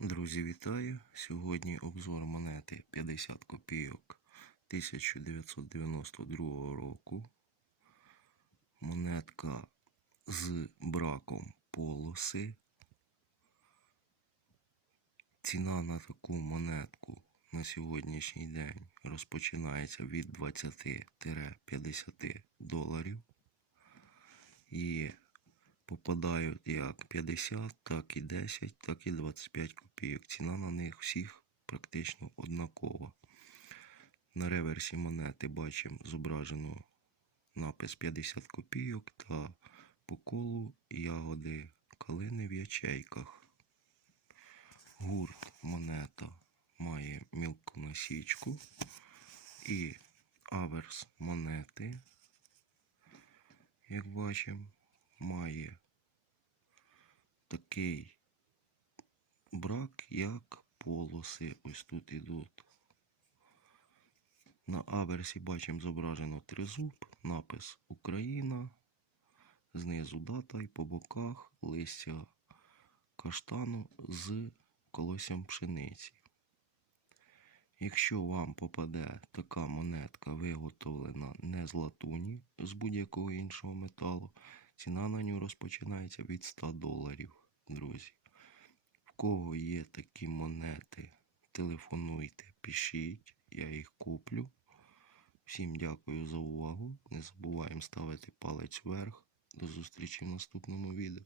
Друзі, вітаю! Сьогодні обзор монети 50 копійок 1992 року. Монетка з браком полоси. Ціна на таку монетку на сьогоднішній день розпочинається від 20-50 доларів. І попадають як 50, так і 10, так і 25 копійок. Ціна на них всіх практично однакова. На реверсі монети бачимо зображено напис 50 копійок та по колу ягоди калини в ячейках. Гурт монета має мілку насічку і аверс монети, як бачимо, має такий брак, як полоси. Ось тут ідуть. На аверсі бачимо зображено тризуб, напис Україна, знизу дата і по боках листя каштану з колоссям пшениці. Якщо вам попаде така монетка, виготовлена не з латуні, з будь-якого іншого металу, ціна на нього розпочинається від 100 доларів, друзі. В кого є такі монети, телефонуйте, пишіть, я їх куплю. Всім дякую за увагу. Не забуваємо ставити палець вверх. До зустрічі в наступному відео.